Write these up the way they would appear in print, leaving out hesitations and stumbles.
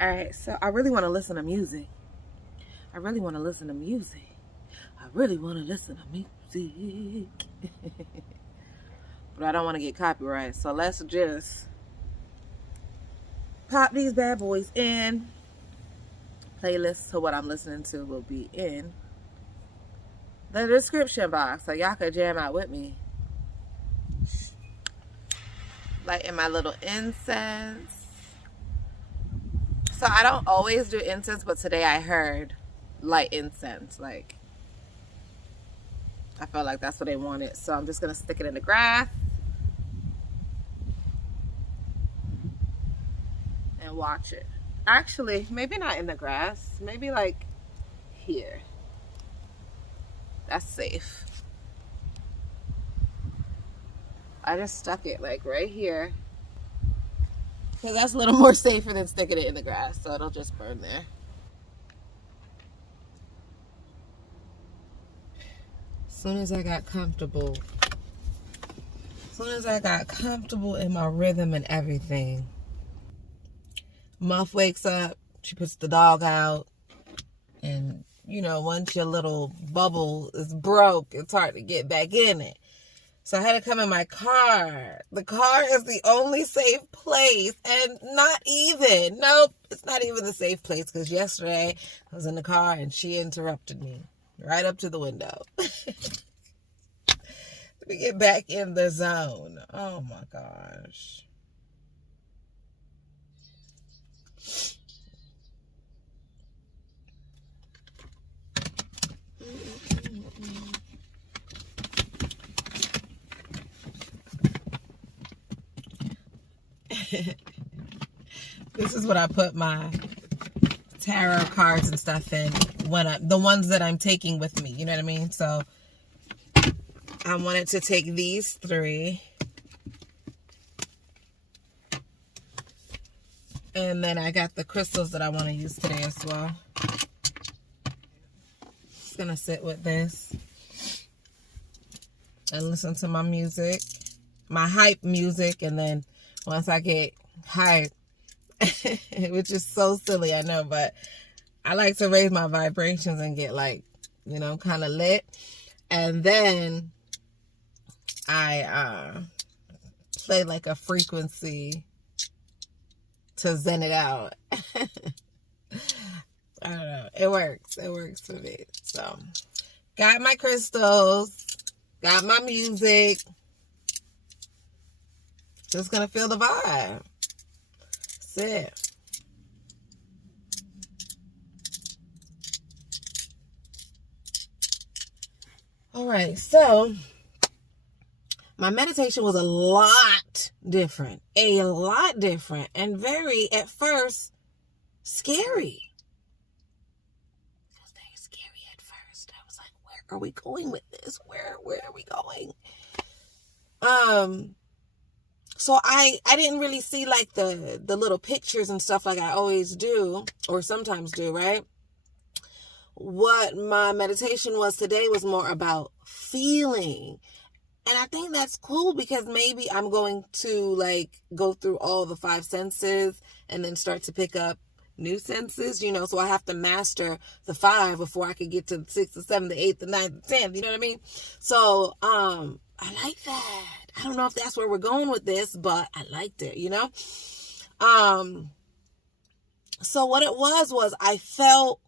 All right, so I really want to listen to music. I really want to listen to music. I really want to listen to music. But I don't want to get copyright. So let's just pop these bad boys in. Playlists to what I'm listening to will be in the description box, so y'all can jam out with me. Lighting my little incense. So I don't always do incense, but today I heard light incense. Like, I felt like that's what they wanted. So I'm just going to stick it in the grass and watch it. Actually, maybe not in the grass. Maybe like here. That's safe. I just stuck it like right here, because that's a little more safer than sticking it in the grass, so it'll just burn there. As soon as I got comfortable in my rhythm and everything, Muff wakes up, she puts the dog out, and you know, once your little bubble is broke, it's hard to get back in it. So I had to come in my car. The car is the only safe place, and nope, it's not even the safe place, because yesterday I was in the car and she interrupted me right up to the window. Let me get back in the zone. Oh my gosh. This is what I put my tarot cards and stuff in, the ones that I'm taking with me, you know what I mean? So I wanted to take these 3, and then I got the crystals that I want to use today as well. Just gonna sit with this and listen to my music, my hype music, and then once I get hype, which is so silly, I know, but I like to raise my vibrations and get like, you know, kind of lit. And then I play like a frequency to zen it out. I don't know. It works. It works for me. So, got my crystals, got my music. Just gonna feel the vibe. That's it. All right, so my meditation was a lot different, and very, at first, scary. It was very scary at first. I was like, where are we going with this? Where are we going? So I didn't really see like the little pictures and stuff like I always do, or sometimes do, right? What my meditation was today was more about feeling. And I think that's cool, because maybe I'm going to like go through all the 5 senses and then start to pick up new senses, you know, so I have to master the 5 before I could get to the 6th, the 7th, the 8th, the 9th, the 10th, you know what I mean? So, I like that. I don't know if that's where we're going with this, but I liked it, you know? So what it was I felt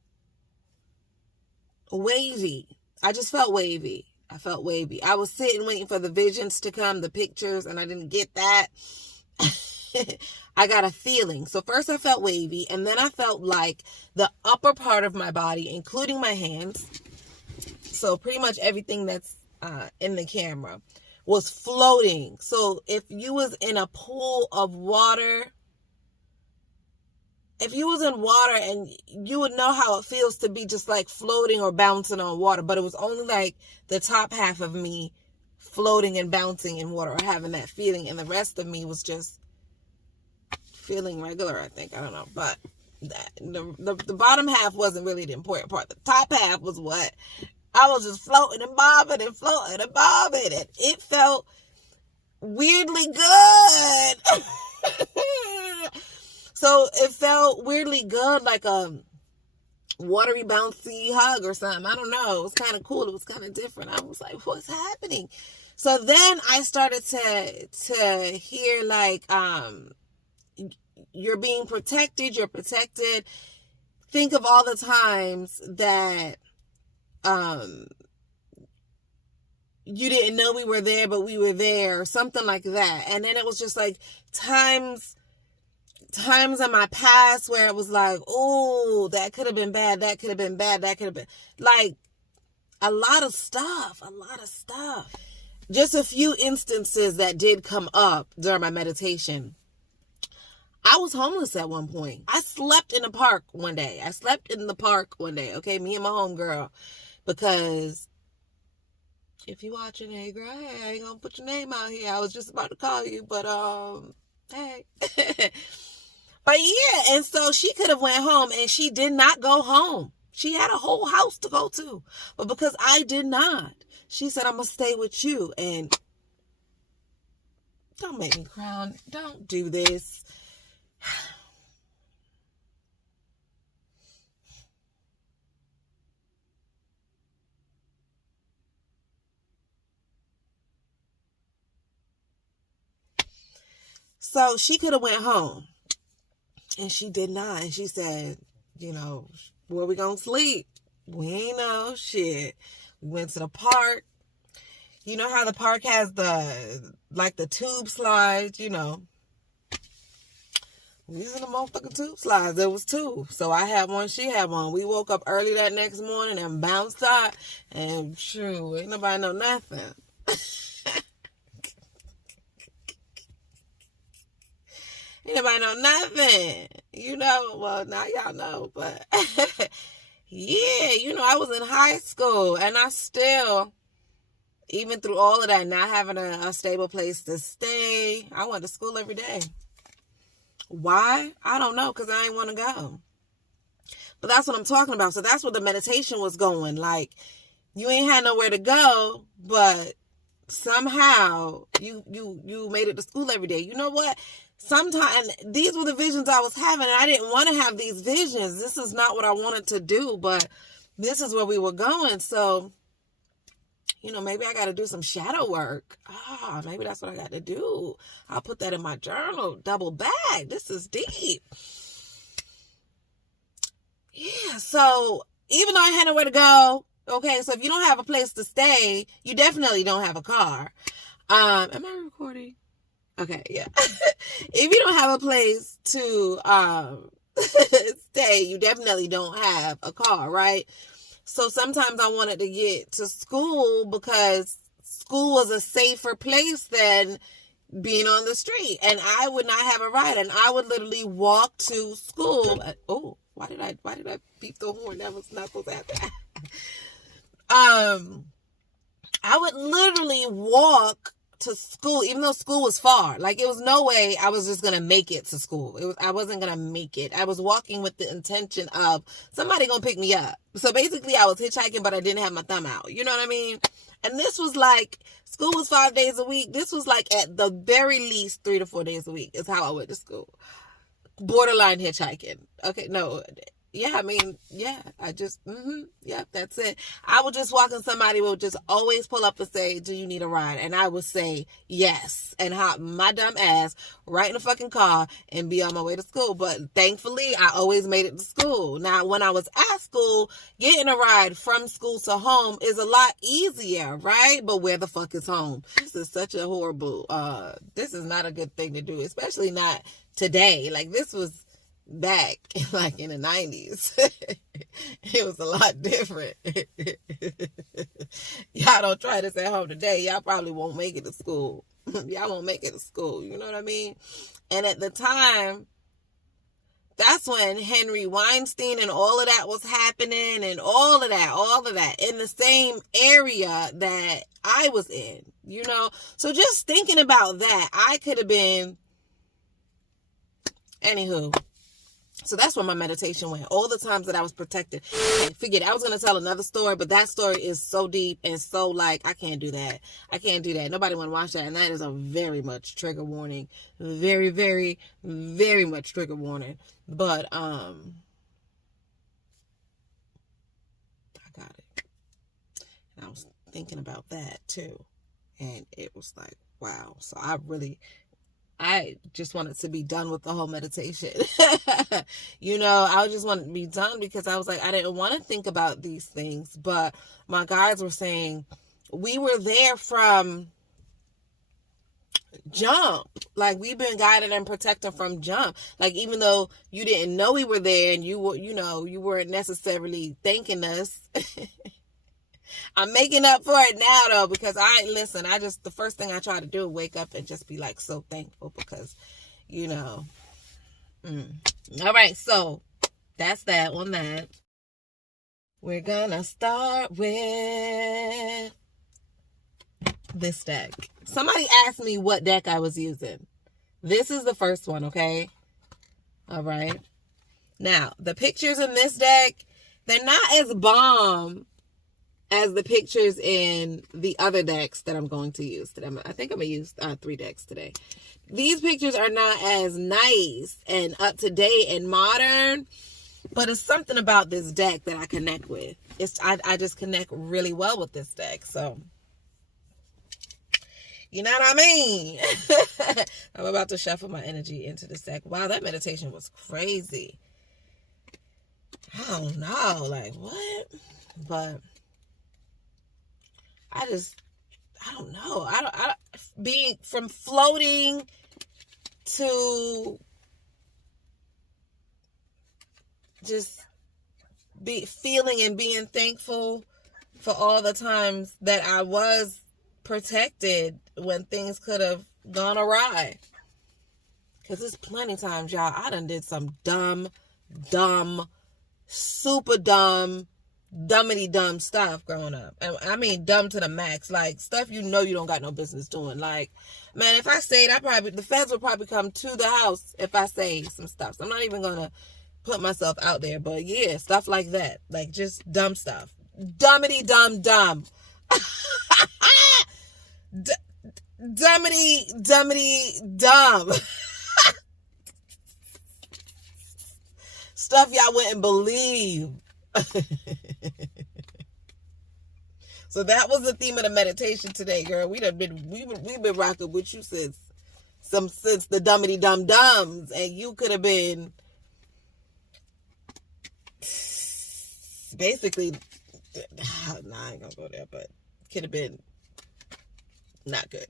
wavy. I just felt wavy. I felt wavy. I was sitting waiting for the visions to come, the pictures, and I didn't get that. I got a feeling. So first I felt wavy, and then I felt like the upper part of my body, including my hands, so pretty much everything that's in the camera, was floating. So if you was in a pool of water, if you was in water, and you would know how it feels to be just like floating or bouncing on water, but it was only like the top half of me floating and bouncing in water, or having that feeling, and the rest of me was just feeling regular, I think. I don't know, but the bottom half wasn't really the important part. The top half was what I was just floating and bobbing and floating and bobbing, and it felt weirdly good. So it felt weirdly good, like a watery, bouncy hug or something. I don't know. It was kind of cool. It was kind of different. I was like, what's happening? So then I started to hear like, you're being protected. You're protected. Think of all the times that, you didn't know we were there, but we were there, or something like that. And then it was just like times in my past where it was like, oh, that could have been bad, that could have been bad, that could have been, like, a lot of stuff. Just a few instances that did come up during my meditation. I was homeless at one point. I slept in the park one day. Okay, me and my homegirl, because if you watching, hey girl, hey, I ain't gonna put your name out here. I was just about to call you, but hey. But yeah, and so she could have went home, and she did not go home. She had a whole house to go to, but because I did not, she said, I'm gonna stay with you. And don't make me cry. Don't do this. So she could have went home, and she did not. And she said, you know, where we gonna sleep? We ain't know shit. We went to the park. You know how the park has the tube slides, you know. These are the motherfucking tube slides. There was two. So I had one, she had one. We woke up early that next morning and bounced out. And true, ain't nobody know nothing. Ain't nobody know nothing. You know, well, now y'all know. But yeah, you know, I was in high school. And I still, even through all of that, not having a stable place to stay, I went to school every day. Why? I don't know, because I ain't want to go. But that's what I'm talking about. So that's what the meditation was going. Like, you ain't had nowhere to go, but somehow you made it to school every day. You know what? Sometimes these were the visions I was having, and I didn't want to have these visions. This is not what I wanted to do, but this is where we were going. So, you know, maybe I got to do some shadow work. Maybe that's what I got to do. I'll put that in my journal. Double back. This is deep. Yeah, so even though I had nowhere to go, okay, so if you don't have a place to stay, you definitely don't have a car. Am I recording? Okay, yeah. If you don't have a place to stay, you definitely don't have a car, right? So sometimes I wanted to get to school because school was a safer place than being on the street. And I would not have a ride. And I would literally walk to school. Oh, why did I beep the horn? That was not supposed to happen. I would literally walk to school, even though school was far. Like, it was no way I was just going to make it to school. I wasn't going to make it. I was walking with the intention of somebody going to pick me up. So basically I was hitchhiking, but I didn't have my thumb out. You know what I mean? And this was like, school was 5 days a week. This was like at the very least 3 to 4 days a week is how I went to school. Borderline hitchhiking. Okay, no. Yeah, I mean, yeah, I just, yeah, that's it. I would just walk and somebody would just always pull up and say, do you need a ride? And I would say yes, and hop my dumb ass right in the fucking car and be on my way to school. But thankfully, I always made it to school. Now, when I was at school, getting a ride from school to home is a lot easier, right? But where the fuck is home? This is such a horrible, this is not a good thing to do, especially not today. Like, this was back like in the 90s. It was a lot different. Y'all don't try this at home today. Y'all probably won't make it to school. Y'all won't make it to school. You know what I mean? And at the time, that's when Henry Weinstein and all of that was happening, and all of that in the same area that I was in, you know? So just thinking about that, I could have been, anywho. So that's where my meditation went. All the times that I was protected. And forget it. I was going to tell another story, but that story is so deep and so like, I can't do that. I can't do that. Nobody want to watch that. And that is a very much trigger warning. Very, very, very much trigger warning. But, I got it. And I was thinking about that too. And it was like, wow. So I just wanted to be done with the whole meditation. You know, I just wanted to be done because I was like, I didn't want to think about these things. But my guides were saying, we were there from jump. Like, we've been guided and protected from jump. Like, even though you didn't know we were there and you were, you know, you weren't necessarily thanking us. I'm making up for it now though, because the first thing I try to do is wake up and just be like so thankful because, you know. All right, so that's that on that. We're gonna start with this deck. Somebody asked me what deck I was using. This is the first one, okay? All right. Now, the pictures in this deck, they're not as bomb as the pictures in the other decks that I'm going to use today. I think I'm going to use 3 decks today. These pictures are not as nice and up to date and modern, but it's something about this deck that I connect with. I just connect really well with this deck. So, you know what I mean? I'm about to shuffle my energy into this deck. Wow, that meditation was crazy. I don't know, like what? But I don't know. Being from floating to just feeling and being thankful for all the times that I was protected when things could have gone awry. Because there's plenty of times, y'all, I done did some dumb, super dummity dumb stuff growing up. And I mean dumb to the max. Like stuff you know you don't got no business doing. Like, man, if I say it, the feds would probably come to the house if I say some stuff. So I'm not even gonna put myself out there. But yeah, stuff like that. Like just dumb stuff. Dummity dumb. Dummity dumb. Stuff y'all wouldn't believe. So that was the theme of the meditation today, girl. We've been rocking with you since the dummity dum dums, and you could have been basically. Nah, I ain't gonna go there, but could have been not good.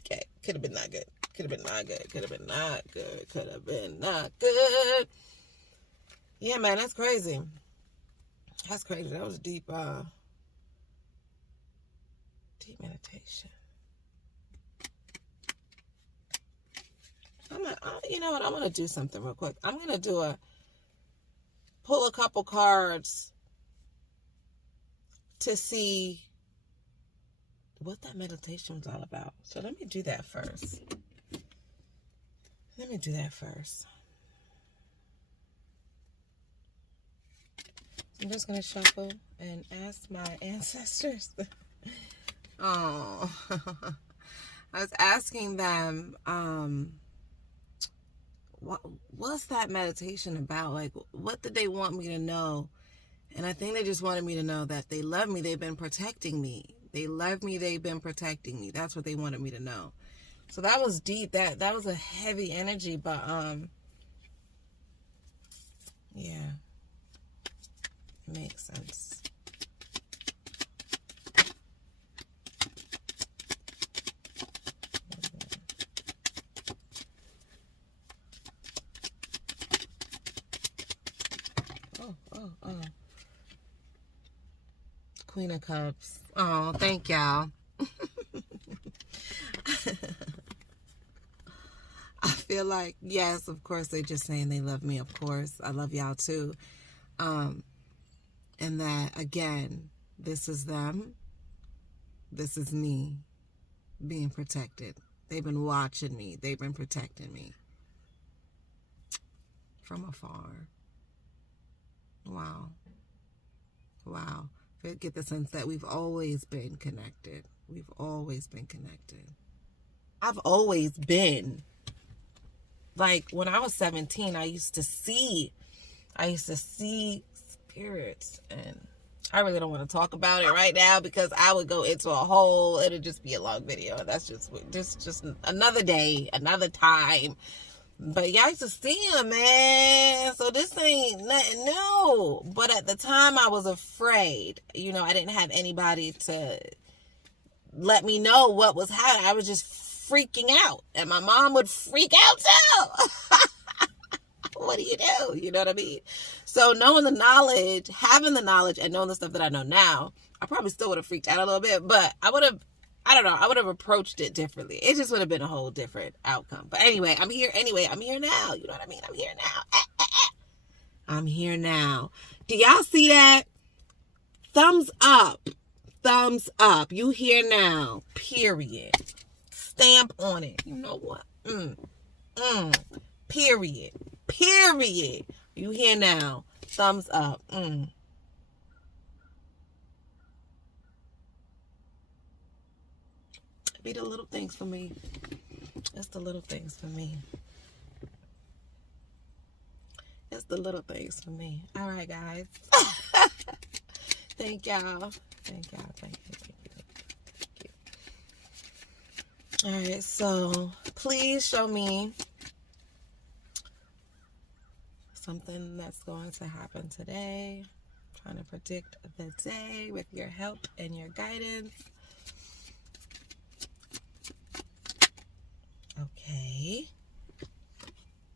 Okay, could have been not good. Could have been not good. Could have been not good. Could have been not good. Yeah, man, that's crazy. That's crazy. That was deep meditation. You know what? I'm gonna do something real quick. I'm gonna pull a couple cards to see what that meditation was all about. So let me do that first. I'm just going to shuffle and ask my ancestors. Oh, I was asking them, what's that meditation about? Like, what did they want me to know? And I think they just wanted me to know that they love me. They've been protecting me. They love me. They've been protecting me. That's what they wanted me to know. So that was deep. That was a heavy energy, but, yeah. Makes sense. Oh. Queen of Cups. Oh, thank y'all. I feel like, yes, of course, they're just saying they love me. Of course, I love y'all too. And that, again, this is them. This is me being protected. They've been watching me. They've been protecting me from afar. Wow. Wow. I get the sense that we've always been connected. We've always been connected. I've always been. Like, when I was 17, I used to see spirits, and I really don't want to talk about it right now because I would go into it'll just be a long video. That's just another day, another time. But y'all used to see him, man. So this ain't nothing new. But at the time, I was afraid. You know, I didn't have anybody to let me know what was happening. I was just freaking out. And my mom would freak out too. What do you do? You know what I mean? So knowing the knowledge, having the knowledge, and knowing the stuff that I know now, I probably still would have freaked out a little bit. But I would have approached it differently. It just would have been a whole different outcome. But anyway, I'm here now. You know what I mean? I'm here now. I'm here now. Do y'all see that? Thumbs up. Thumbs up. You here now. Period. Stamp on it. You know what? Period. Period. You here now. Thumbs up. Be the little things for me. It's the little things for me. It's the little things for me. All right, guys. Thank y'all. Thank y'all. Thank you. All right, so please show me something that's going to happen today. I'm trying to predict the day with your help and your guidance. Okay.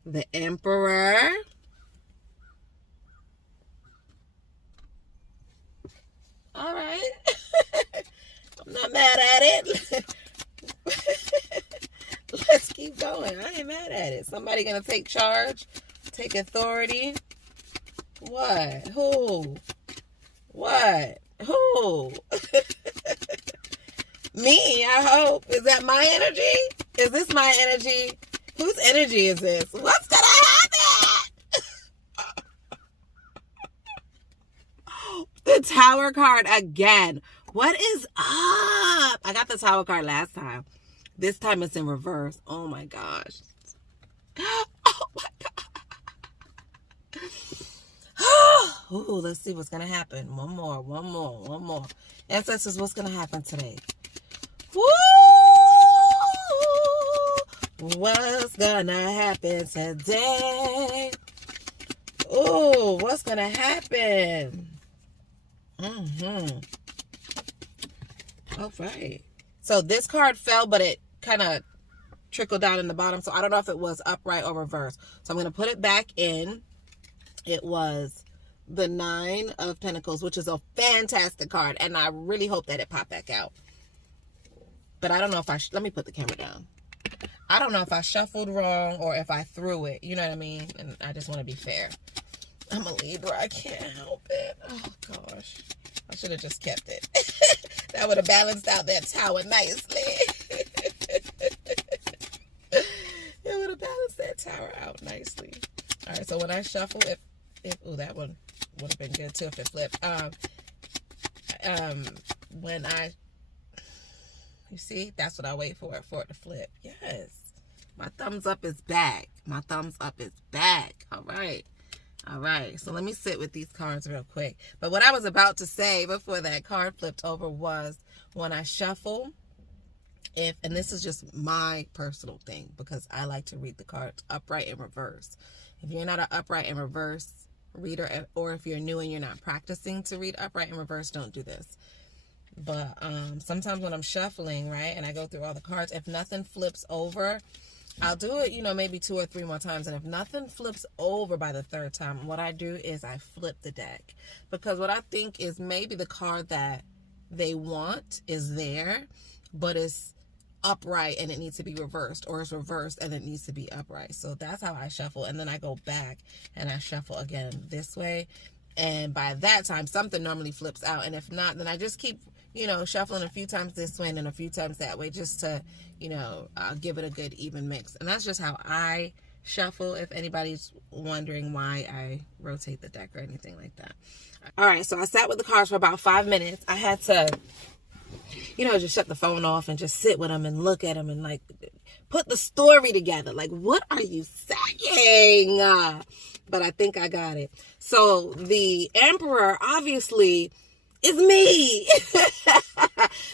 The Emperor. All right. I'm not mad at it. Let's keep going. I ain't mad at it. Somebody gonna take charge, take authority. What? Who? What? Who? Me, I hope. Is that my energy? Is this my energy? Whose energy is this? What's gonna happen? The Tower card again. What is up? I got the Tower card last time. This time it's in reverse. Oh my gosh. Oh my god. Ooh, let's see what's gonna happen. One more. Ancestors, what's gonna happen today? Woo! What's gonna happen today? Ooh, what's gonna happen? All right. So this card fell, but it kind of trickled down in the bottom. So I don't know if it was upright or reversed. So I'm going to put it back in. It was the 9 of Pentacles, which is a fantastic card. And I really hope that it popped back out. But I don't know if let me put the camera down. I don't know if I shuffled wrong or if I threw it. You know what I mean? And I just want to be fair. I'm a Libra. I can't help it. Oh, gosh. I should have just kept it. That would have balanced out that tower nicely. It would have balanced that tower out nicely. All right, so when I shuffle, oh, that one would have been good too if it flipped. You see, that's what I wait for it to flip. Yes, my thumbs up is back. My thumbs up is back. All right. All right, so let me sit with these cards real quick. But what I was about to say before that card flipped over was when I shuffle, and this is just my personal thing because I like to read the cards upright and reverse. If you're not an upright and reverse reader, or if you're new and you're not practicing to read upright and reverse, don't do this. But sometimes when I'm shuffling, right, and I go through all the cards, if nothing flips over, I'll do it, maybe 2 or 3 more times. And if nothing flips over by the 3rd time, what I do is I flip the deck. Because what I think is maybe the card that they want is there, but it's upright and it needs to be reversed. Or it's reversed and it needs to be upright. So that's how I shuffle. And then I go back and I shuffle again this way. And by that time, something normally flips out. And if not, then I just keep, shuffling a few times this way and then a few times that way just to, give it a good even mix. And that's just how I shuffle, if anybody's wondering why I rotate the deck or anything like that. All right, so I sat with the cards for about 5 minutes. I had to, just shut the phone off and just sit with them and look at them and like put the story together. Like, what are you saying? But I think I got it. So the Emperor obviously is me.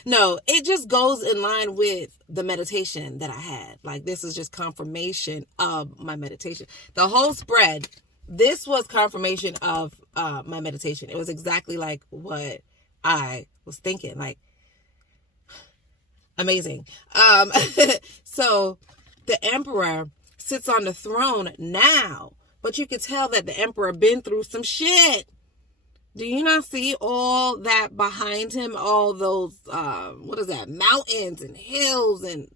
No, it just goes in line with the meditation that I had. Like, this is just confirmation of my meditation. The whole spread, this was confirmation of my meditation. It was exactly like what I was thinking. Like, amazing. So the Emperor sits on the throne now, but you could tell that the Emperor been through some shit. Do you not see all that behind him? All those, mountains and hills, and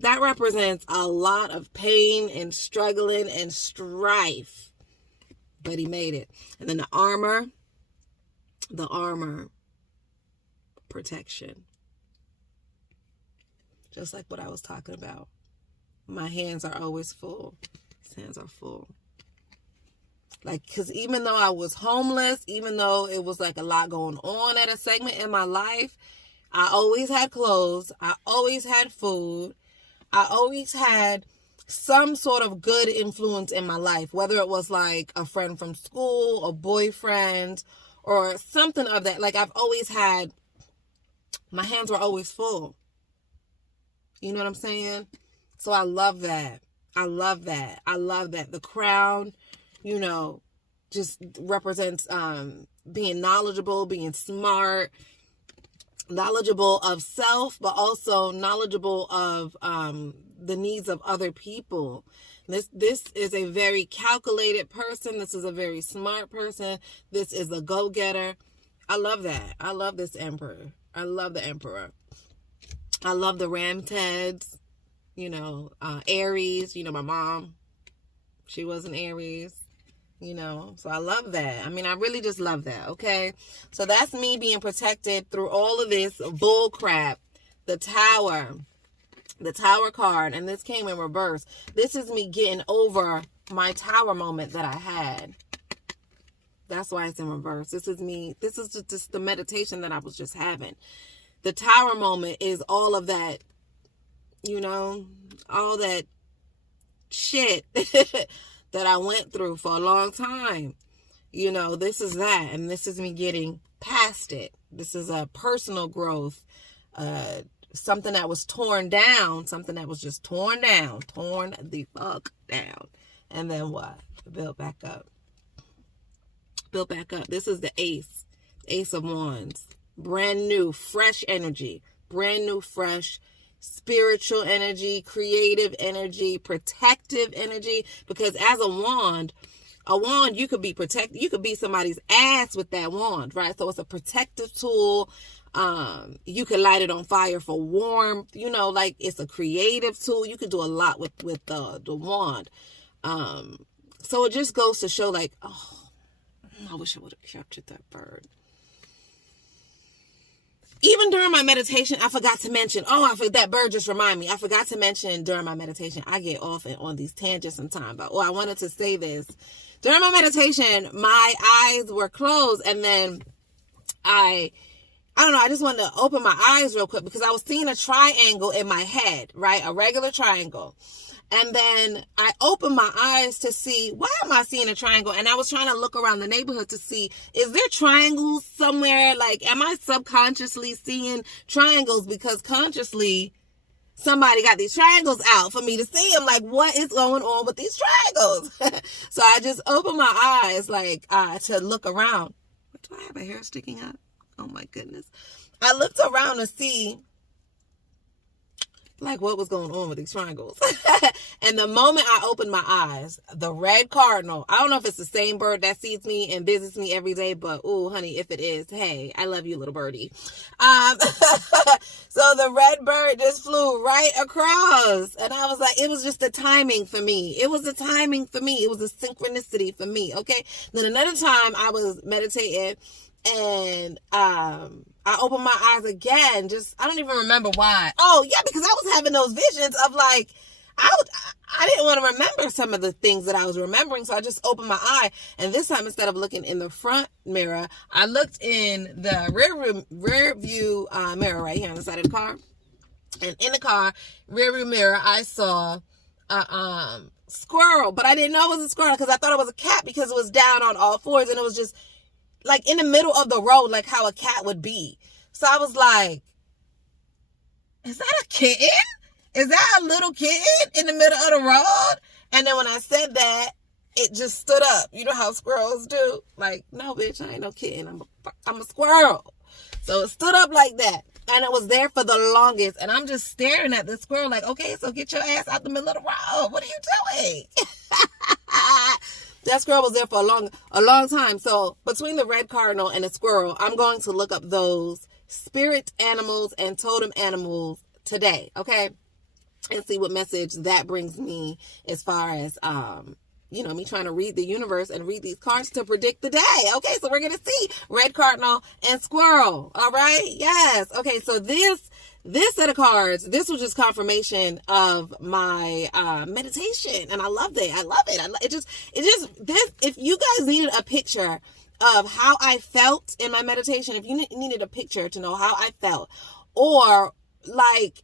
that represents a lot of pain and struggling and strife. But he made it. And then the armor, protection. Just like what I was talking about. My hands are always full. His hands are full. Like, because even though I was homeless, even though it was like a lot going on at a segment in my life, I always had clothes. I always had food. I always had some sort of good influence in my life, whether it was like a friend from school, a boyfriend, or something of that. Like, I've always had, my hands were always full. You know what I'm saying? So I love that. I love that. I love that. The crown, just represents being knowledgeable, being smart, knowledgeable of self, but also knowledgeable of the needs of other people. This is a very calculated person. This is a very smart person. This is a go-getter. I love that. I love this Emperor. I love the Emperor. I love the Ramteds, Aries. My mom, she was an Aries. So I love that. I mean, I really just love that, okay? So that's me being protected through all of this bull crap. The Tower card, and this came in reverse. This is me getting over my Tower moment that I had. That's why it's in reverse. This is me. This is just the meditation that I was just having. The Tower moment is all of that, all that shit that I went through for a long time. This is that. And this is me getting past it. This is a personal growth. Something that was torn down. Something that was just torn down. Torn the fuck down. And then what? Build back up. Build back up. This is the Ace. Ace of Wands. Brand new, fresh energy. Brand new, fresh spiritual energy, creative energy, protective energy. Because as a wand, you could be protected. You could be somebody's ass with that wand, right? So it's a protective tool. You could light it on fire for warmth. Like, it's a creative tool. You could do a lot with the wand. So it just goes to show, like, I wish I would have captured that bird. Even during my meditation, I forgot to mention, that bird just reminded me. I forgot to mention during my meditation, I get off on these tangents sometimes, but I wanted to say this. During my meditation, my eyes were closed, and then I don't know, I just wanted to open my eyes real quick because I was seeing a triangle in my head, right? A regular triangle. And then I opened my eyes to see, why am I seeing a triangle? And I was trying to look around the neighborhood to see, is there triangles somewhere? Like, am I subconsciously seeing triangles? Because consciously, somebody got these triangles out for me to see them. Like, what is going on with these triangles? So I just opened my eyes, to look around. Do I have a hair sticking up? Oh, my goodness. I looked around to see, what was going on with these triangles. And the moment I opened my eyes, the red cardinal, I don't know if it's the same bird that sees me and visits me every day, but oh, honey, if it is, hey, I love you, little birdie. So the red bird just flew right across. And I was like, it was just the timing for me. It was the timing for me. It was a synchronicity for me, okay? Then another time I was meditating, and I opened my eyes again. I don't even remember why. Oh, yeah, because I was having those visions of I didn't want to remember some of the things that I was remembering, so I just opened my eye. And this time, instead of looking in the front mirror, I looked in the rear view mirror right here on the side of the car. And in the car rear view mirror, I saw a squirrel, but I didn't know it was a squirrel because I thought it was a cat because it was down on all fours and it was just like in the middle of the road, like how a cat would be. So I was like, is that a kitten? Is that a little kitten in the middle of the road? And then when I said that, it just stood up. You know how squirrels do? Like, no, bitch, I ain't no kitten. I'm a squirrel. So it stood up like that. And it was there for the longest. And I'm just staring at the squirrel like, okay, so get your ass out the middle of the road. What are you doing? That squirrel was there for a long time. So between the red cardinal and the squirrel, I'm going to look up those spirit animals and totem animals today, okay? And see what message that brings me as far as, me trying to read the universe and read these cards to predict the day. Okay, so we're going to see red cardinal and squirrel. All right, yes. Okay, so this set of cards, this was just confirmation of my meditation, and I loved it. I love it. If you guys needed a picture of how I felt in my meditation, if you needed a picture to know how I felt, or like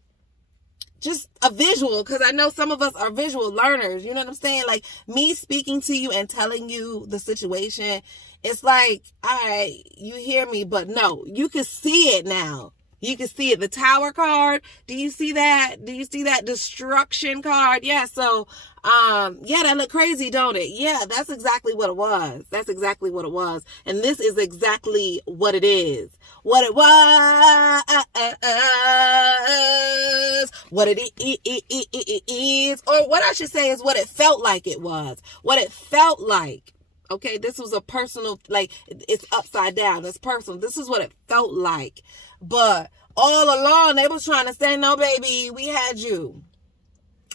just a visual, because I know some of us are visual learners, you know what I'm saying? Like me speaking to you and telling you the situation, it's like, all right, you hear me, but no, you can see it now. You can see it. The Tower card. Do you see that? Do you see that Destruction card? Yeah. So, that looked crazy, don't it? Yeah, that's exactly what it was. That's exactly what it was. And this is exactly what it is. What it was. What it is. Or what I should say is what it felt like it was. What it felt like. Okay, this was a personal, like, it's upside down. It's personal. This is what it felt like. But all along, they was trying to say, no, baby, we had you.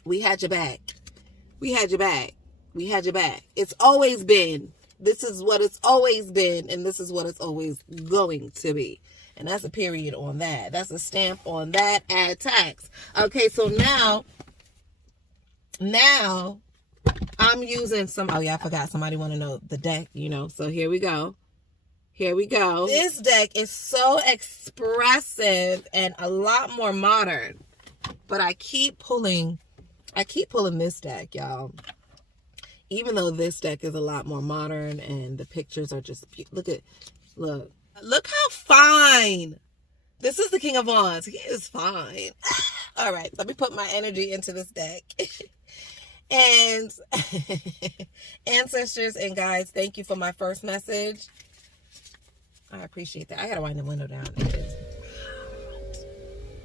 We had your back. We had your back. We had your back. It's always been. This is what it's always been, and this is what it's always going to be. And that's a period on that. That's a stamp on that. Add tax. Okay, so now, I'm using some, I forgot, somebody want to know the deck, so here we go. Here we go. This deck is so expressive and a lot more modern, but I keep pulling this deck, y'all. Even though this deck is a lot more modern and the pictures are just, look how fine. This is the King of Wands. He is fine. All right, let me put my energy into this deck. And ancestors and guides, thank you for my first message. I appreciate that. I gotta wind the window down.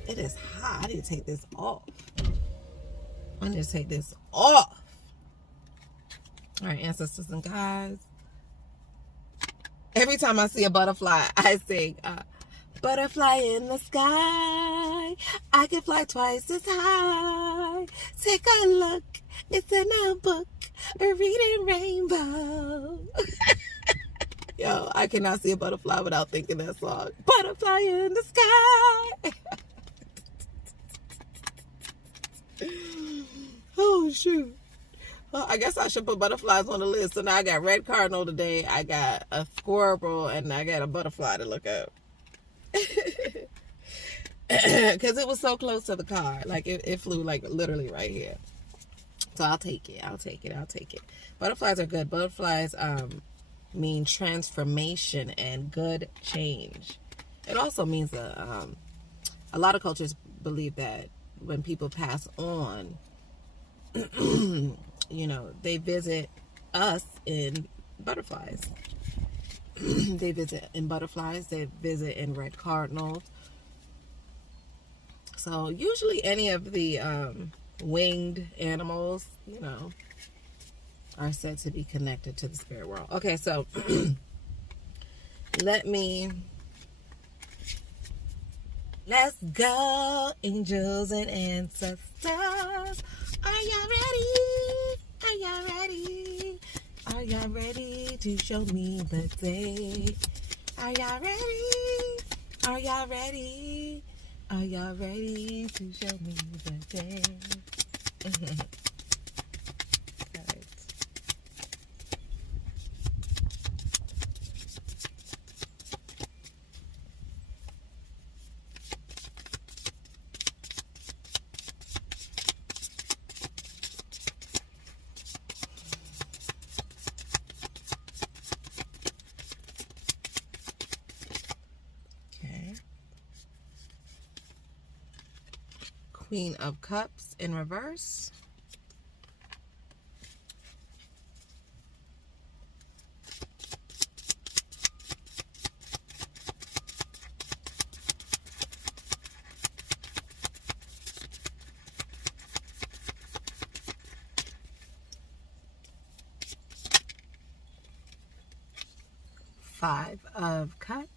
It is hot. I need to take this off. All right, ancestors and guides. Every time I see a butterfly, I sing, butterfly in the sky, I can fly twice as high. Take a look, it's in a book, a reading rainbow. Yo, I cannot see a butterfly without thinking that song. Butterfly in the sky. Oh, shoot. Well, I guess I should put butterflies on the list. So now I got red cardinal today. I got a squirrel, and I got a butterfly to look up. Because it was so close to the card. Like, it flew, like, literally right here. So I'll take it. Butterflies are good. Butterflies mean transformation and good change. It also means a lot of cultures believe that when people pass on, they visit us in butterflies. They visit in butterflies. They visit in red cardinals. So usually any of the winged animals, are said to be connected to the spirit world. Okay, so let's go, angels and ancestors. Are y'all ready? Are y'all ready? Are y'all ready to show me the day? Are y'all ready? Are y'all ready? Are y'all ready to show me the day? Queen of Cups in reverse. Five of Cups.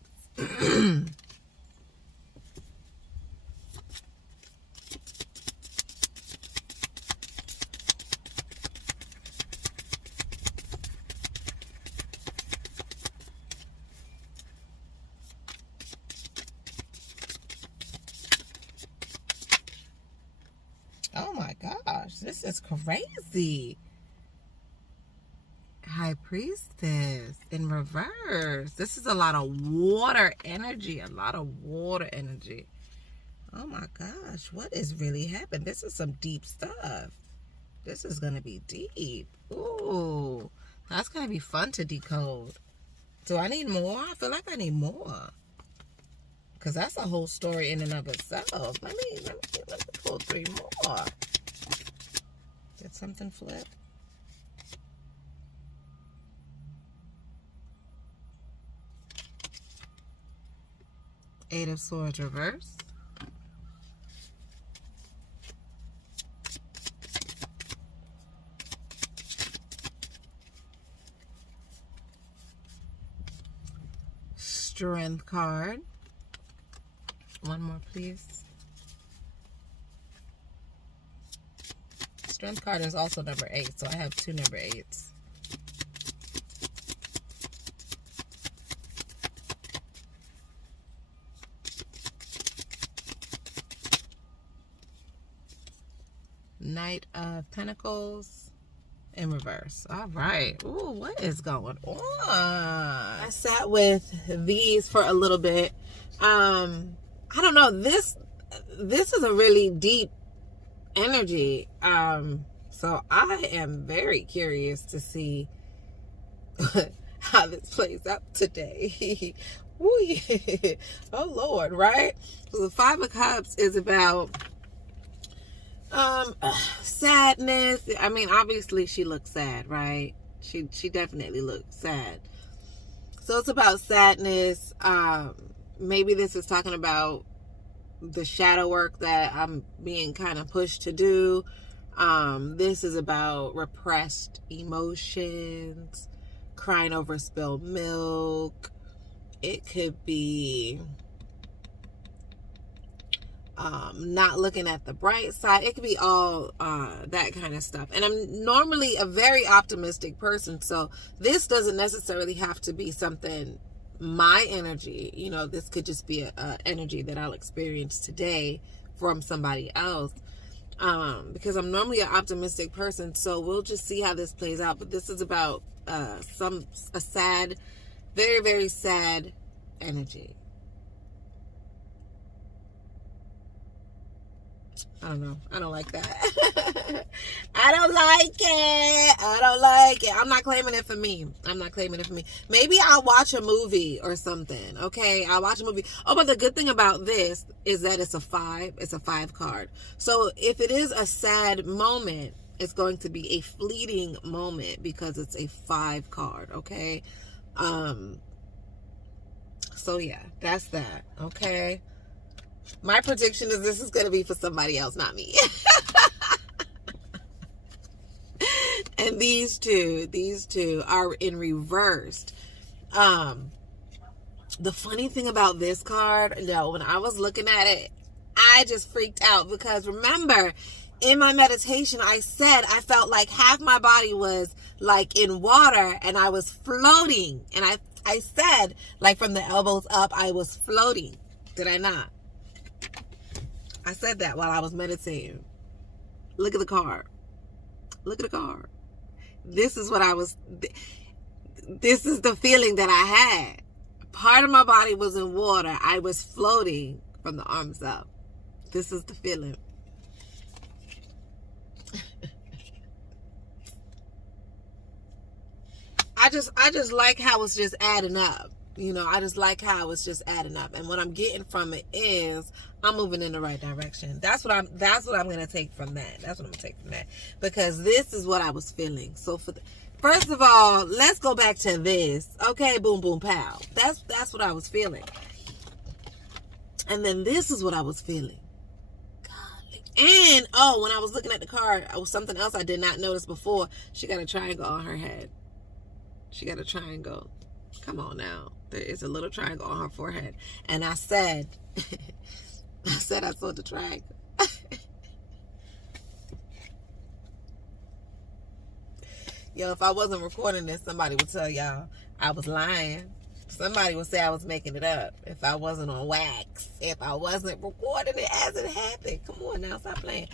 Oh my gosh, this is crazy. High Priestess in reverse. This is a lot of water energy. A lot of water energy. Oh my gosh, what is really happening? This is some deep stuff. This is going to be deep. Ooh, that's going to be fun to decode. Do I need more? I feel like I need more. Because that's a whole story in and of itself. Let me pull 3 more. Did something flip? Eight of Swords reverse. Strength card. One more, please. Strength card is also number 8, so I have 2 number 8s. Knight of Pentacles in reverse. All right. Ooh, what is going on? I sat with these for a little bit. I don't know. This is a really deep energy. So I am very curious to see how this plays out today. Ooh, yeah. Oh Lord, right? So the 5 of Cups is about sadness. I mean, obviously she looks sad, right? She definitely looks sad. So it's about sadness. Maybe this is talking about the shadow work that I'm being kind of pushed to do. This is about repressed emotions, crying over spilled milk. It could be not looking at the bright side. It could be all that kind of stuff. And I'm normally a very optimistic person, so this doesn't necessarily have to be something, my energy. You know, this could just be a energy that I'll experience today from somebody else, because I'm normally an optimistic person. So we'll just see how this plays out. But this is about a sad, very, very sad energy. I don't know. I don't like that. I don't like it. I don't like it. I'm not claiming it for me. I'm not claiming it for me. Maybe I'll watch a movie or something. Okay, I'll watch a movie. Oh, but the good thing about this is that it's a 5. It's a 5 card. So if it is a sad moment, it's going to be a fleeting moment because it's a 5 card. Okay. So yeah, that's that. Okay. My prediction is this is going to be for somebody else, not me. And these two are in reversed. The funny thing about this card, when I was looking at it, I just freaked out because remember, in my meditation, I said I felt like half my body was like in water and I was floating. And I said, like, from the elbows up, I was floating. Did I not? I said that while I was meditating. Look at the card. Look at the card. This is what I was, this is the feeling that I had. Part of my body was in water. I was floating from the arms up. This is the feeling. I just like how it's just adding up. You know, I just like how it's just adding up. And what I'm getting from it is I'm moving in the right direction. That's what I'm going to take from that. That's what I'm going to take from that. Because this is what I was feeling. So first of all, let's go back to this. Okay, boom, boom, pow. That's what I was feeling. And then this is what I was feeling. Golly. And, oh, when I was looking at the card, it was something else I did not notice before. She got a triangle on her head. She got a triangle. Come on now. There is a little triangle on her forehead. And I said, I saw the triangle. Yo, if I wasn't recording this, somebody would tell y'all I was lying. Somebody would say I was making it up if I wasn't on wax. If I wasn't recording it as it happened. Come on now, stop playing.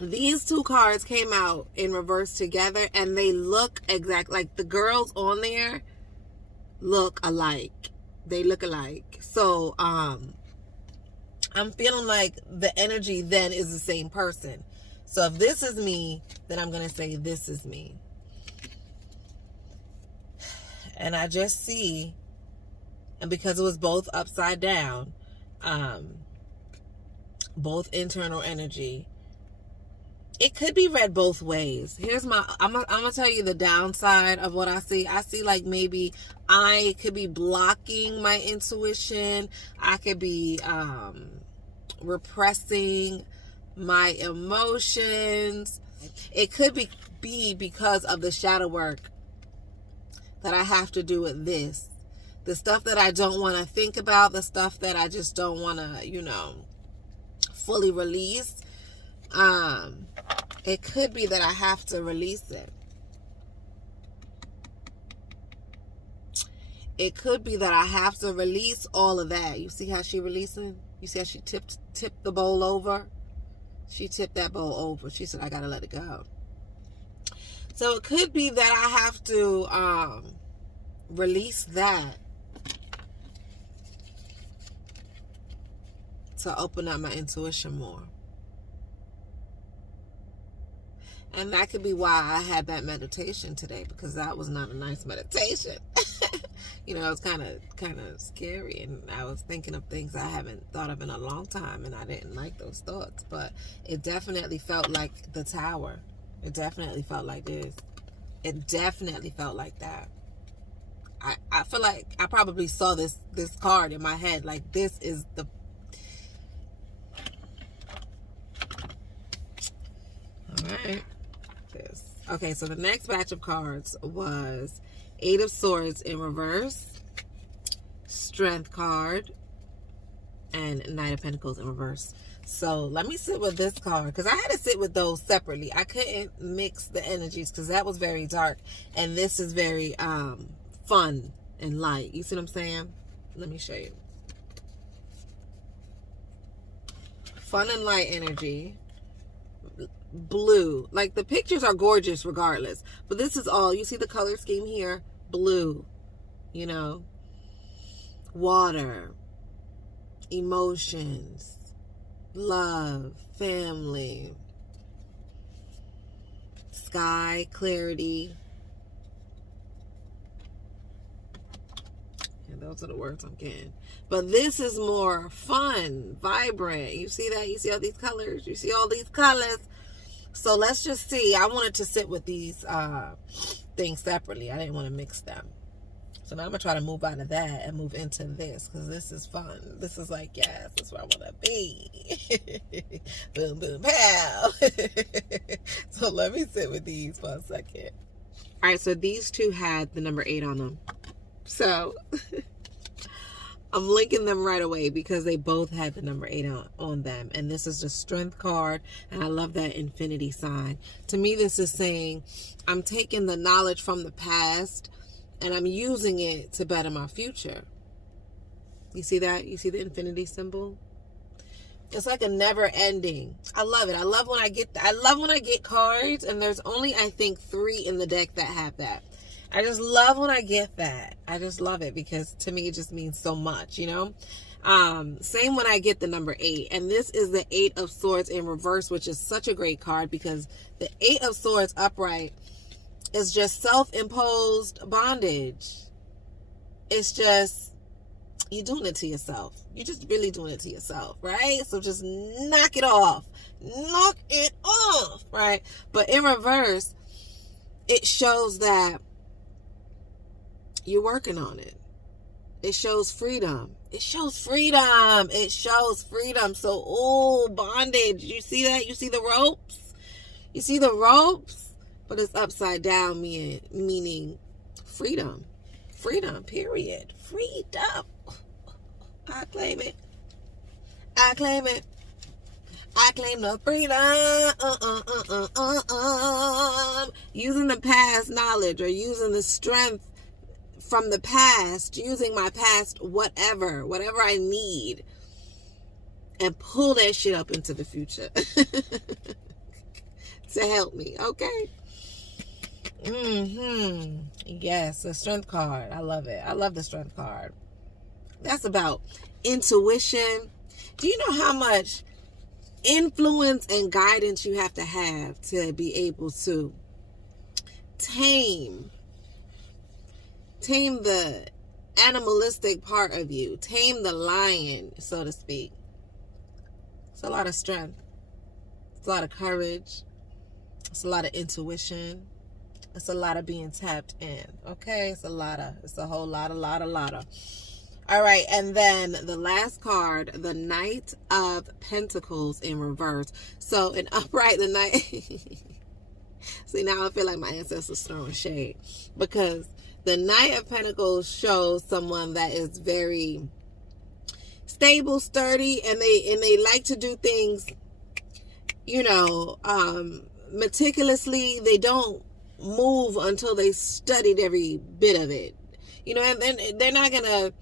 These two cards came out in reverse together, and they look exact. Like the girls on there look alike. They look alike. So I'm feeling like the energy then is the same person. So if this is me, then I'm going to say this is me. And I just see, and because it was both upside down, both internal energy, it could be read both ways. Here's I'm gonna tell you the downside of what I see. I see like maybe I could be blocking my intuition. I could be repressing my emotions. It could be because of the shadow work that I have to do with this. The stuff that I don't want to think about, the stuff that I just don't want to, fully release. It could be that I have to release it. It could be that I have to release all of that. You see how she releasing? You see how she tipped the bowl over? She tipped that bowl over. She said, I got to let it go. So it could be that I have to release that to open up my intuition more. And that could be why I had that meditation today, because that was not a nice meditation. It was kind of scary, and I was thinking of things I haven't thought of in a long time, and I didn't like those thoughts. But it definitely felt like the tower. It definitely felt like this. It definitely felt like that. I feel like I probably saw this card in my head. Like, this is the... All right. Okay, so the next batch of cards was Eight of Swords in reverse, Strength card, and Knight of Pentacles in reverse. So let me sit with this card, because I had to sit with those separately. I couldn't mix the energies because that was very dark, and this is very fun and light. You see what I'm saying? Let me show you. Fun and light energy. Blue. Like, the pictures are gorgeous regardless, but this is all, you see the color scheme here? Blue, water, emotions, love, family, sky, clarity. And those are the words I'm getting. But this is more fun, vibrant. You see that? You see all these colors? You see all these colors? So let's just see. I wanted to sit with these things separately. I didn't want to mix them. So now I'm going to try to move out of that and move into this, because this is fun. This is like, yes, this is where I want to be. Boom, boom, pow. So let me sit with these for a second. All right, so these two had the number 8 on them. So I'm linking them right away because they both had the number 8 on them. And this is the Strength card. And I love that infinity sign. To me, this is saying I'm taking the knowledge from the past and I'm using it to better my future. You see that? You see the infinity symbol? It's like a never ending. I love it. I love when I get cards, and there's only, I think, 3 in the deck that have that. I just love when I get that. I just love it because to me it just means so much, you know? Same when I get the number 8. And this is the 8 of Swords in reverse, which is such a great card because the 8 of Swords upright is just self-imposed bondage. It's just, you're doing it to yourself. You're just really doing it to yourself, right? So just knock it off. Knock it off, right? But in reverse, it shows that you're working on it. It shows freedom. It shows freedom. It shows freedom. So, oh, bondage. You see that? You see the ropes? You see the ropes? But it's upside down, meaning freedom. Freedom, period. Freedom. I claim it. I claim it. I claim the freedom. Using the past knowledge or using the strength from the past, using my past whatever I need, and pull that shit up into the future to help me, okay? Yes, the strength card. I love it. I love the strength card. That's about intuition. Do you know how much influence and guidance you have to be able to tame the animalistic part of you, tame the lion, so to speak? It's a lot of strength. It's a lot of courage. It's a lot of intuition. It's a lot of being tapped in. Okay, it's a whole lot of. All right, and then the last card, the Knight of Pentacles in reverse. So in upright, the Knight. See, now I feel like my ancestors throwing shade, because the Knight of Pentacles shows someone that is very stable, sturdy, and they like to do things, you know, meticulously. They don't move until they studied every bit of it, you know, and they're not gonna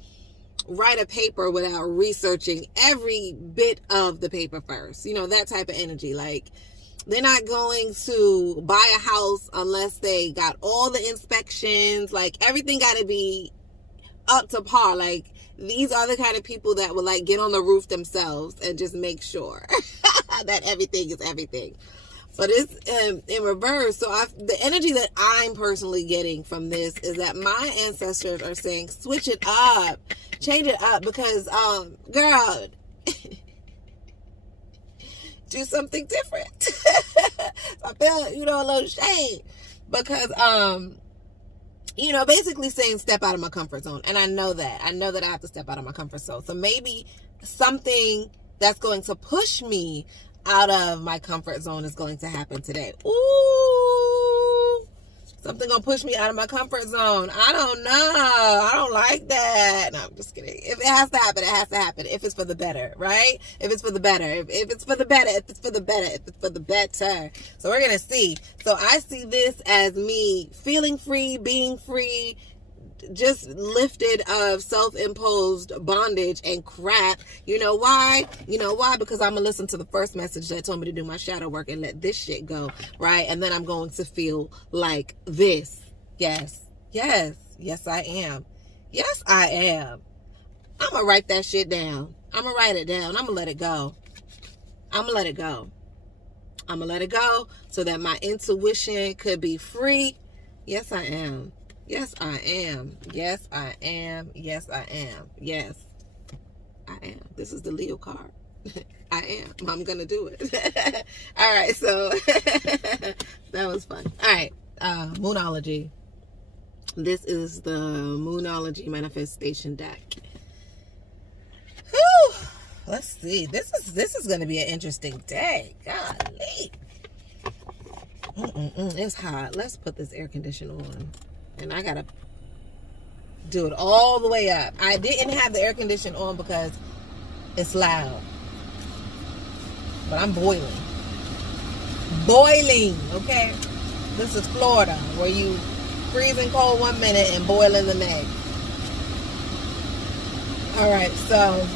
write a paper without researching every bit of the paper first, you know, that type of energy. Like, they're not going to buy a house unless they got all the inspections. Like, everything got to be up to par. Like, these are the kind of people that will, like, get on the roof themselves and just make sure that everything is everything. But it's in reverse. So the energy that I'm personally getting from this is that my ancestors are saying, switch it up, change it up, because, girl, do something different. I feel, you know, a little shame, because, you know, basically saying step out of my comfort zone. And I know that I have to step out of my comfort zone. So maybe something that's going to push me out of my comfort zone is going to happen today. Ooh, something gonna push me out of my comfort zone. I don't know. I don't like that. No, I'm just kidding. If it has to happen, it has to happen. If it's for the better, right? If it's for the better. If it's for the better. If it's for the better. If it's for the better. So we're gonna see. So I see this as me feeling free, being free, just lifted of self-imposed bondage and crap. You know why? Because I'm gonna listen to the first message that told me to do my shadow work and let this shit go, right? And then I'm going to feel like this. Yes I am. I'm gonna write that shit down. I'm gonna write it down. I'm gonna let it go so that my intuition could be free. Yes, I am. Yes, I am. Yes, I am. Yes, I am. Yes, I am. This is the Leo card. I am. I'm going to do it. All right. So that was fun. All right. Moonology. This is the Moonology Manifestation deck. Whew. Let's see. This is going to be an interesting day. Golly. It's hot. Let's put this air conditioner on. And I gotta do it all the way up. I didn't have the air conditioner on because it's loud. But I'm boiling. Okay? This is Florida, where you freezing cold 1 minute and boiling the next. Alright, so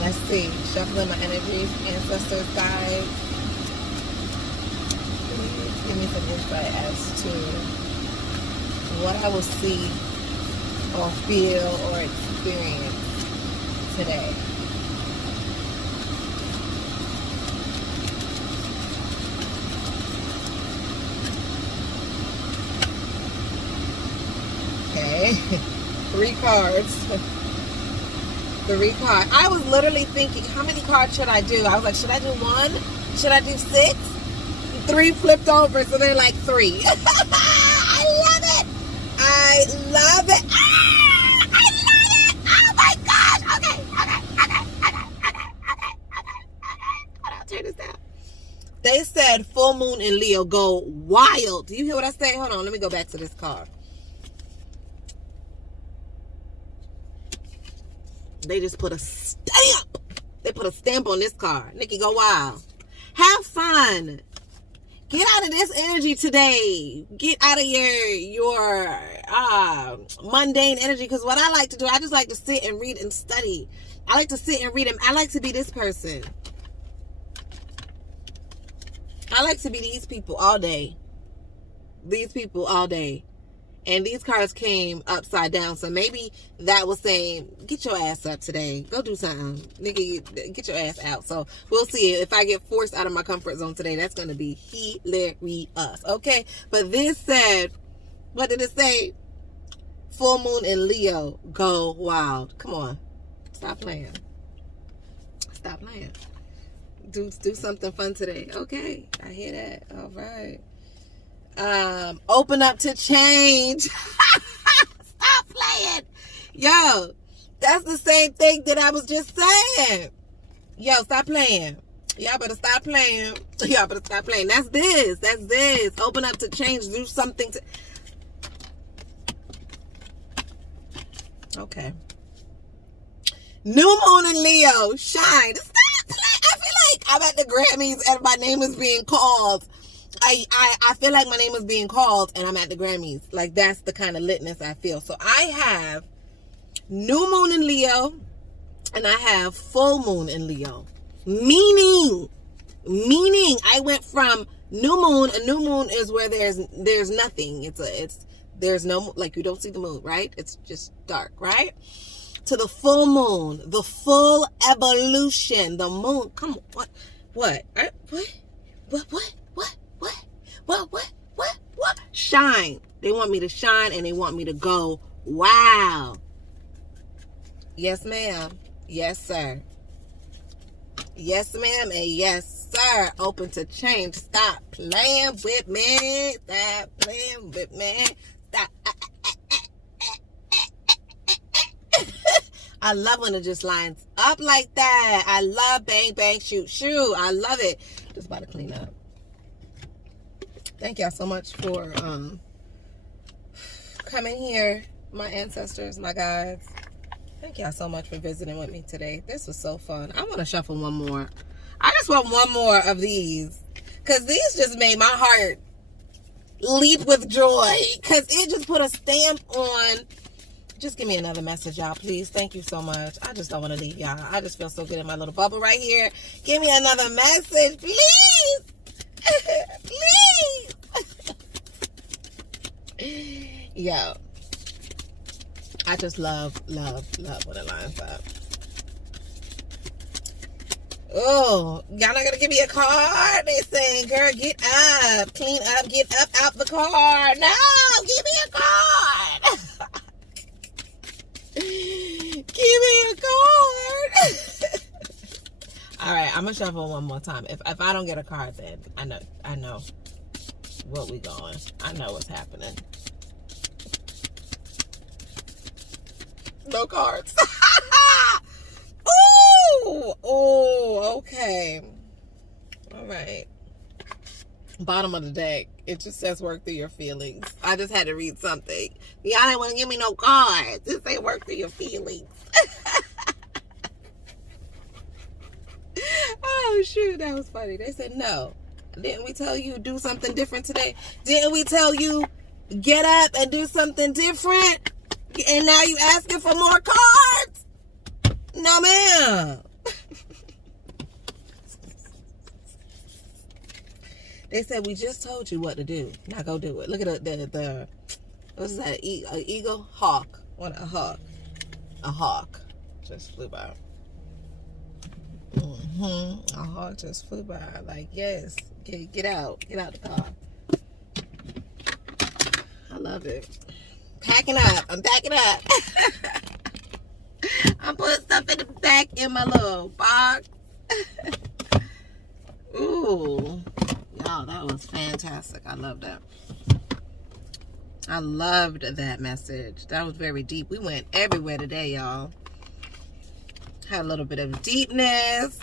Let's see. Shuffling my energies, ancestors, guides. Please give me some insight as to what I will see or feel or experience today. Okay. 3 cards. 3 cards. I was literally thinking, how many cards should I do? I was like, should I do 1? Should I do 6? 3 flipped over, so they're like 3. I love it. I love it. Ah, I love it. Oh my gosh. Okay. Hold on, turn this down. They said full moon in Leo, go wild. Do you hear what I say? Hold on, let me go back to this card. They just put a stamp. They put a stamp on this card. Nikki, go wild. Have fun. Get out of this energy today. Get out of your mundane energy. Because what I like to do, I just like to sit and read and study. I like to sit and read them. I like to be this person. I like to be these people all day. These people all day. And these cards came upside down. So maybe that was saying, get your ass up today. Go do something. Nigga, get your ass out. So we'll see. If I get forced out of my comfort zone today, that's going to be hilarious. Okay? But this said, what did it say? Full moon in Leo, go wild. Come on. Stop playing. Stop playing. Do something fun today. Okay. I hear that. All right. Open up to change. Stop playing. Yo, that's the same thing that I was just saying. Yo, stop playing. Y'all better stop playing. Y'all better stop playing. That's this. That's this. Open up to change. Do something to... Okay. New moon in Leo. Shine. Stop playing. I feel like I'm at the Grammys and my name is being called. I feel like my name is being called and I'm at the Grammys. Like, that's the kind of litness I feel. So I have new moon in Leo and I have full moon in Leo. Meaning I went from new moon. A new moon is where there's nothing. There's no, like, you don't see the moon, right? It's just dark, right? To the full moon, the full evolution, the moon. Come on, what? What? Shine. They want me to shine and they want me to go, wow. Yes, ma'am. Yes, sir. Yes, ma'am. And yes, sir. Open to change. Stop playing with me. Stop playing with me. Stop. I love when it just lines up like that. I love bang, bang, shoot, shoot. I love it. Just about to clean up. Thank y'all so much for coming here, my ancestors, my guides. Thank y'all so much for visiting with me today. This was so fun. I want to shuffle one more. I just want one more of these because these just made my heart leap with joy because it just put a stamp on. Just give me another message, y'all, please. Thank you so much. I just don't want to leave y'all. I just feel so good in my little bubble right here. Give me another message, please. Please. Yo, I just love when it lines up. Oh, y'all not gonna give me a card? They saying, girl, get up, clean up, get up out the car. No, give me a card. Give me a card. All right, I'm gonna shuffle one more time. If I don't get a card, then I know what we going. I know what's happening. No cards. Oh, okay. All right. Bottom of the deck. It just says work through your feelings. I just had to read something. Y'all didn't want to give me no cards. It say work through your feelings. Oh, shoot. That was funny. They said no. Didn't we tell you do something different today? Didn't we tell you get up and do something different? And now you asking for more cards? No, ma'am. They said, we just told you what to do. Now go do it. Look at the what's that? An eagle? Hawk. What? A hawk. A hawk just flew by. A hawk just flew by. Like, yes. Get out. Get out the car. I love it. Packing up. I'm packing up. I'm putting stuff in the back in my little box. Ooh. Y'all, that was fantastic. I love that. I loved that message. That was very deep. We went everywhere today, y'all. Had a little bit of deepness.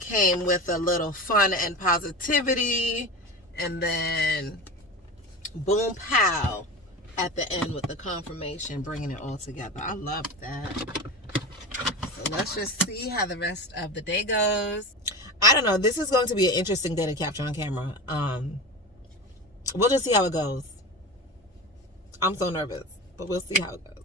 Came with a little fun and positivity. And then boom, pow at the end with the confirmation, bringing it all together. I love that. So let's just see how the rest of the day goes. I don't know. This is going to be an interesting day to capture on camera. We'll just see how it goes. I'm so nervous, but we'll see how it goes.